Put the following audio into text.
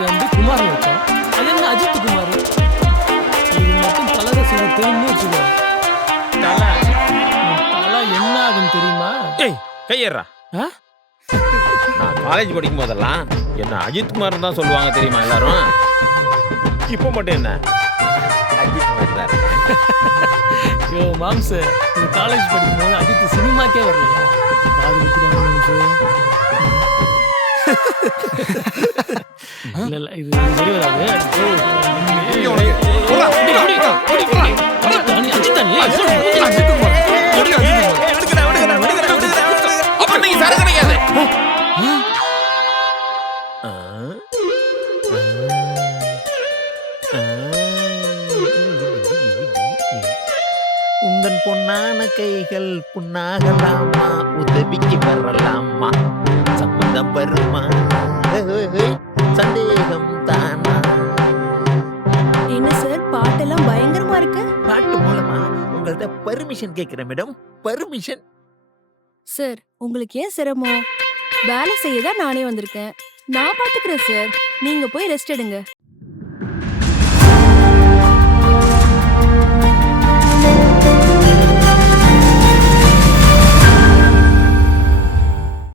சேர்ந்து குமார் வச்சோம். அது என்ன அஜித் குமார்? இது மட்டும் தலரசோட தெரியும்னு வச்சுக்கோ. தல தலை என்ன ஆகும் தெரியுமா? ஏய் கையேறா. ஆ? நான் காலேஜ் படிக்கும் போதெல்லாம் என்ன அஜித் குமார் தான் சொல்லுவாங்க தெரியுமா எல்லாரும். இப்போ மட்டும் என்ன அஜித் குமார் தான் இருக்கேன். யோ மாம்சு, நீ காலேஜ் படிக்கும்போது அஜித் சினிமாக்கே வரலையா? காது குத்துறாங்க மாம்சு. இல்ல இல்ல இது சரி வராது. அஜித் தானே? அஜித் குமார். அப்புறம் நீங்க சரக்கு கிடைக்காது. உந்தன் பொன்னான கைகள் புண்ணாகலாமா, உதவிக்கு வரலாமா, சம்மந்தம் வருமா, சந்தேகம் தானா. என்ன சார் பாட்டெல்லாம் பயங்கரமா இருக்கு. பாட்டு மூலமா உங்கள்ட்ட பர்மிஷன் கேட்கிறேன் மேடம். பர்மிஷன். சார் உங்களுக்கு ஏன் சிரமம்? வேலை செய்ய தான் நானே வந்திருக்கேன். நான் பாத்துக்கிறேன் சார். நீங்க போய் ரெஸ்ட் எடுங்க.